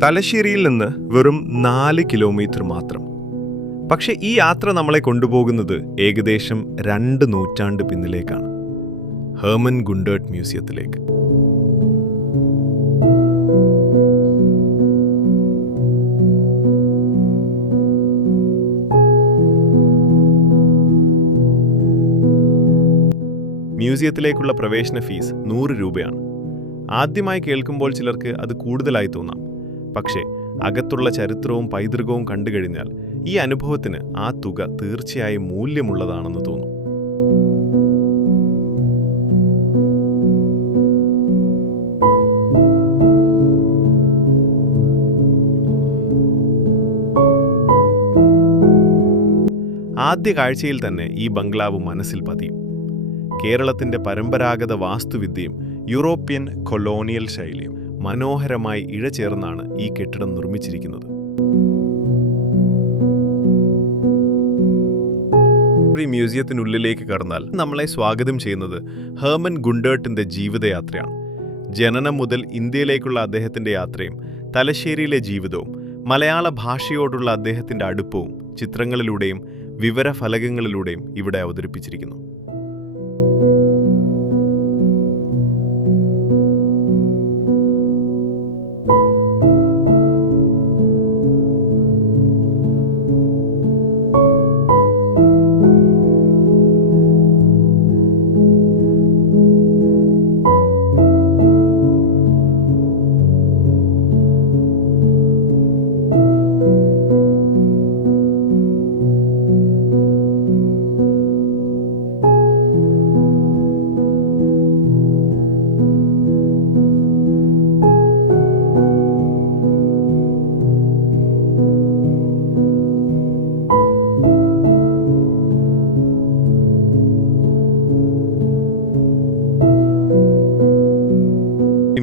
തലശ്ശേരിയിൽ നിന്ന് വെറും 4 കിലോമീറ്റർ മാത്രം. പക്ഷെ ഈ യാത്ര നമ്മളെ കൊണ്ടുപോകുന്നത് ഏകദേശം 2 നൂറ്റാണ്ട് പിന്നിലേക്കാണ്. Hermann Gundert മ്യൂസിയത്തിലേക്ക്. മ്യൂസിയത്തിലേക്കുള്ള പ്രവേശന ഫീസ് 100 രൂപയാണ്. ആദ്യമായി കേൾക്കുമ്പോൾ ചിലർക്ക് അത് കൂടുതലായി തോന്നാം. പക്ഷേ അകത്തുള്ള ചരിത്രവും പൈതൃകവും കണ്ടുകഴിഞ്ഞാൽ ഈ അനുഭവത്തിന് ആ തുക തീർച്ചയായും മൂല്യമുള്ളതാണെന്ന് തോന്നും. ആദ്യ കാഴ്ചയിൽ തന്നെ ഈ ബംഗ്ലാവ് മനസ്സിൽ പതിയും. കേരളത്തിന്റെ പരമ്പരാഗത വാസ്തുവിദ്യയും യൂറോപ്യൻ കൊളോണിയൽ ശൈലിയും മനോഹരമായി ഇഴചേർന്നാണ് ഈ കെട്ടിടം നിർമ്മിച്ചിരിക്കുന്നത്. ഈ മ്യൂസിയത്തിനുള്ളിലേക്ക് കടന്നാൽ നമ്മളെ സ്വാഗതം ചെയ്യുന്നത് ഹെർമൻ ഗുണ്ടേർട്ടിന്റെ ജീവിതയാത്രയാണ്. ജനനം മുതൽ ഇന്ത്യയിലേക്കുള്ള അദ്ദേഹത്തിന്റെ യാത്രയും തലശ്ശേരിയിലെ ജീവിതവും മലയാള ഭാഷയോടുള്ള അദ്ദേഹത്തിന്റെ അടുപ്പവും ചിത്രങ്ങളിലൂടെയും വിവരഫലകങ്ങളിലൂടെയും ഇവിടെ അവതരിപ്പിച്ചിരിക്കുന്നു.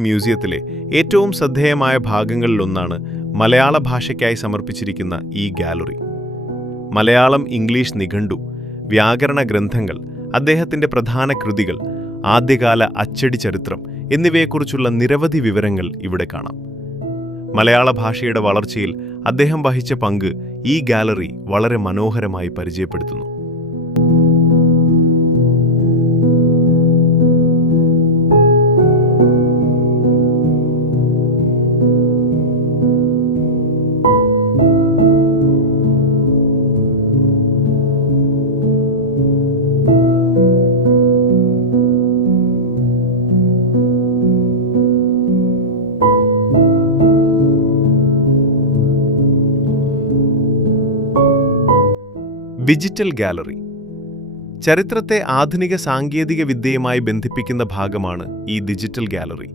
മ്യൂസിയത്തിലെ ഏറ്റവും ശ്രദ്ധേയമായ ഭാഗങ്ങളിലൊന്നാണ് മലയാള ഭാഷയ്ക്കായി സമർപ്പിച്ചിരിക്കുന്ന ഈ ഗാലറി. മലയാളം ഇംഗ്ലീഷ് നിഘണ്ടു, വ്യാകരണ ഗ്രന്ഥങ്ങൾ, അദ്ദേഹത്തിന്റെ പ്രധാന കൃതികൾ, ആദ്യകാല അച്ചടി ചരിത്രം എന്നിവയെക്കുറിച്ചുള്ള നിരവധി വിവരങ്ങൾ ഇവിടെ കാണാം. മലയാള ഭാഷയുടെ വളർച്ചയിൽ അദ്ദേഹം വഹിച്ച പങ്ക് ഈ ഗാലറി വളരെ മനോഹരമായി പരിചയപ്പെടുത്തുന്നു. ഡിജിറ്റൽ ഗാലറി ചരിത്രത്തെ ആധുനിക സാങ്കേതിക വിദ്യയുമായി ബന്ധിപ്പിക്കുന്ന ഭാഗമാണ് ഈ ഡിജിറ്റൽ ഗാലറി.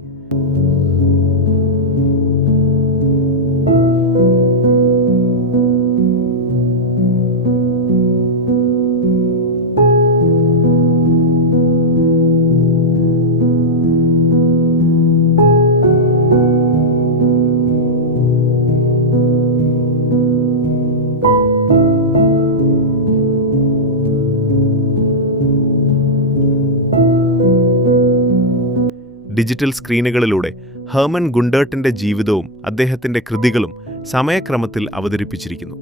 ഡിജിറ്റൽ സ്ക്രീനുകളിലൂടെ ഹെർമൻ ഗുണ്ടേർട്ടിന്റെ ജീവിതവും അദ്ദേഹത്തിന്റെ കൃതികളും സമയക്രമത്തിൽ അവതരിപ്പിച്ചിരിക്കുന്നു.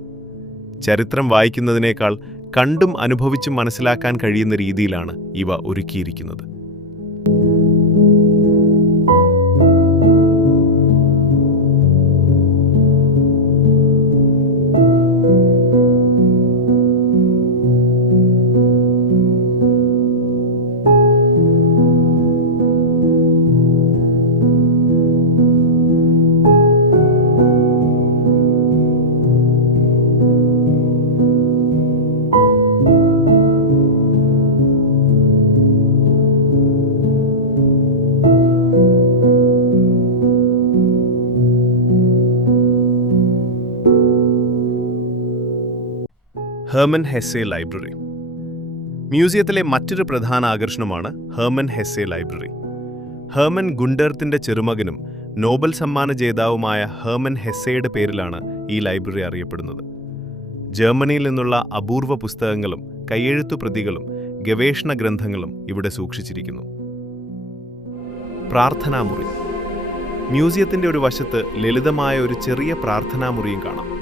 ചരിത്രം വായിക്കുന്നതിനേക്കാൾ കണ്ടും അനുഭവിച്ചും മനസ്സിലാക്കാൻ കഴിയുന്ന രീതിയിലാണ് ഇവ ഒരുക്കിയിരിക്കുന്നത്. Hermann Hesse library. മ്യൂസിയത്തിലെ മറ്റൊരു പ്രധാന ആകർഷണമാണ് ഹെർമൻ ഹെസ്സെ ലൈബ്രറി. ഹെർമൻ ഗുണ്ടേർട്ടിന്റെ ചെറുമകനും നോബൽ സമ്മാന ജേതാവുമായ ഹെർമൻ ഹെസ്സെയുടെ പേരിലാണ് ഈ ലൈബ്രറി അറിയപ്പെടുന്നത്. ജർമ്മനിയിൽ നിന്നുള്ള അപൂർവ പുസ്തകങ്ങളും കയ്യെഴുത്തു പ്രതികളും ഗവേഷണ ഗ്രന്ഥങ്ങളും ഇവിടെ സൂക്ഷിച്ചിരിക്കുന്നു. പ്രാർത്ഥനാമുറി. മ്യൂസിയത്തിന്റെ ഒരു വശത്ത് ലളിതമായ ഒരു ചെറിയ പ്രാർത്ഥനാമുറിയും കാണാം.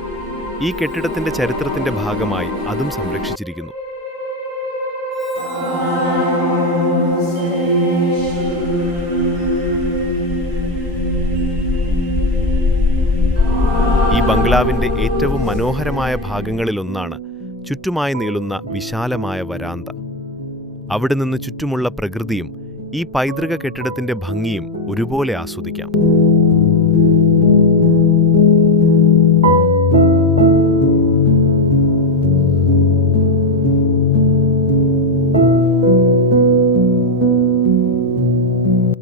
ഈ കെട്ടിടത്തിന്റെ ചരിത്രത്തിന്റെ ഭാഗമായി അതും സംരക്ഷിച്ചിരിക്കുന്നു. ഈ ബംഗ്ലാവിന്റെ ഏറ്റവും മനോഹരമായ ഭാഗങ്ങളിലൊന്നാണ് ചുറ്റുമായി നീളുന്ന വിശാലമായ വരാന്ത. അവിടെ നിന്ന് ചുറ്റുമുള്ള പ്രകൃതിയും ഈ പൈതൃക കെട്ടിടത്തിന്റെ ഭംഗിയും ഒരുപോലെ ആസ്വദിക്കാം.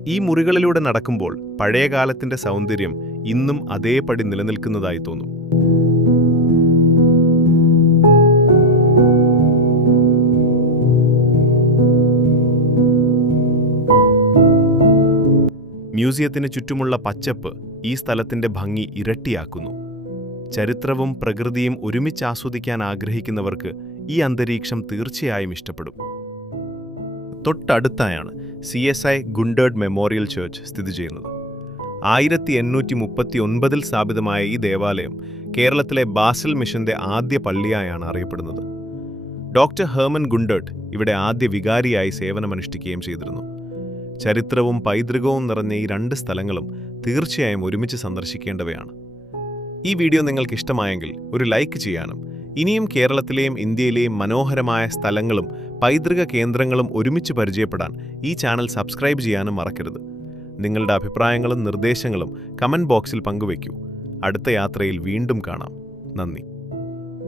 ഈ മുറികളിലൂടെ നടക്കുമ്പോൾ പഴയകാലത്തിന്റെ സൗന്ദര്യം ഇന്നും അതേപടി നിലനിൽക്കുന്നതായി തോന്നും. മ്യൂസിയത്തിന് ചുറ്റുമുള്ള പച്ചപ്പ് ഈ സ്ഥലത്തിന്റെ ഭംഗി ഇരട്ടിയാക്കുന്നു. ചരിത്രവും പ്രകൃതിയും ഒരുമിച്ച് ആസ്വദിക്കാൻ ആഗ്രഹിക്കുന്നവർക്ക് ഈ അന്തരീക്ഷം തീർച്ചയായും ഇഷ്ടപ്പെടും. തൊട്ടടുത്തായാണ് CSI ഗുണ്ടേർഡ് മെമ്മോറിയൽ ചർച്ച് സ്ഥിതി ചെയ്യുന്നത്. 1839 സ്ഥാപിതമായ ഈ ദേവാലയം കേരളത്തിലെ ബാസിൽ മിഷന്റെ ആദ്യ പള്ളിയായാണ് അറിയപ്പെടുന്നത്. ഡോക്ടർ ഹെർമൻ ഗുണ്ടേർഡ് ഇവിടെ ആദ്യ വികാരിയായി സേവനമനുഷ്ഠിക്കുകയും ചെയ്തിരുന്നു. ചരിത്രവും പൈതൃകവും നിറഞ്ഞ ഈ രണ്ട് സ്ഥലങ്ങളും തീർച്ചയായും ഒരുമിച്ച് സന്ദർശിക്കേണ്ടവയാണ്. ഈ വീഡിയോ നിങ്ങൾക്ക് ഇഷ്ടമായെങ്കിൽ ഒരു ലൈക്ക് ചെയ്യാനും ഇനിയും കേരളത്തിലെയും ഇന്ത്യയിലെയും മനോഹരമായ സ്ഥലങ്ങളും പൈതൃക കേന്ദ്രങ്ങളും ഒരുമിച്ച് പരിചയപ്പെടാൻ ഈ ചാനൽ സബ്സ്ക്രൈബ് ചെയ്യാനും മറക്കരുത്. നിങ്ങളുടെ അഭിപ്രായങ്ങളും നിർദ്ദേശങ്ങളും കമന്റ് ബോക്സിൽ പങ്കുവയ്ക്കൂ. അടുത്ത യാത്രയിൽ വീണ്ടും കാണാം. നന്ദി.